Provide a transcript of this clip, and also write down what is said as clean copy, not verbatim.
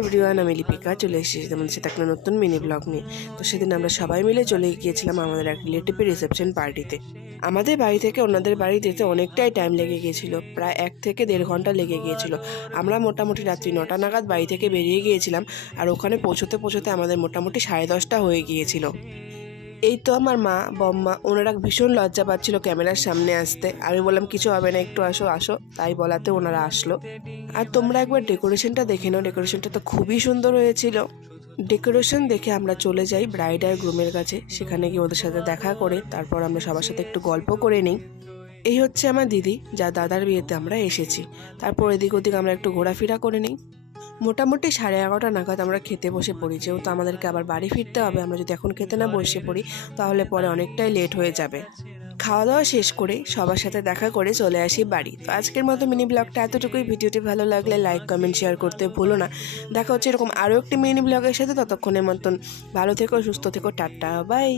Everyone, আমি লিপিকা চলে এসেছি তোমাদের সাথে একটা নতুন মিনি ব্লগ নিয়ে। তো সেদিন আমরা সবাই মিলে চলে গিয়েছিলাম আমাদের এক রিলেটিভের রিসেপশন পার্টিতে। আমাদের বাড়ি থেকে ওনাদের বাড়ি যেতে অনেকটাই টাইম লেগে গিয়েছিল, প্রায় 1 থেকে 1.5 ঘন্টা লেগে গিয়েছিল। আমরা মোটামুটি রাত্রি 9টা নাগাদ বাড়ি থেকে বেরিয়ে গিয়েছিলাম, আর ওখানে পৌঁছতে পৌঁছতে আমাদের মোটামুটি 10:30টা হয়ে গিয়েছিল। এই তো আমার মা বম্মা ওনারা ভীষণ লজ্জা পাচ্ছিল ক্যামেরার সামনে আসতে। আমি বললাম কিছু হবে না, একটু আসো আসো, তাই বলাতে ওনারা আসলো। আর তোমরা একবার ডেকোরেশনটা দেখে নাও, ডেকোরেশনটা তো খুবই সুন্দর হয়েছিল। ডেকোরেশন দেখে আমরা চলে যাই ব্রাইড আর গ্রুমের কাছে। সেখানে গিয়ে ওদের সাথে দেখা করে তারপর আমরা সবার সাথে একটু গল্প করে নিই। এই হচ্ছে আমার দিদি, যা দাদার বিয়েতে আমরা এসেছি। তারপর এদিক ওদিক আমরা একটু ঘোরাফেরা করে নিই। মোটামুটি 11:30টা নাগাদ আমরা খেতে বসে পড়ি, যেহেতু আমাদেরকে আবার বাড়ি ফিরতে হবে। আমরা যদি এখন খেতে না বসে পড়ি তাহলে পরে অনেকটাই লেট হয়ে যাবে। খাওয়া দাওয়া শেষ করে সবার সাথে দেখা করে চলে আসি বাড়ি। তো আজকের মতো মিনি ব্লগটা এতটুকুই। ভিডিওটি ভালো লাগলে লাইক কমেন্ট শেয়ার করতে ভুলো না। দেখা হচ্ছে এরকম আরও একটি মিনি ব্লগের সাথে। ততক্ষণের মতন ভালো থেকো, সুস্থ থেকো, টাটা বাই।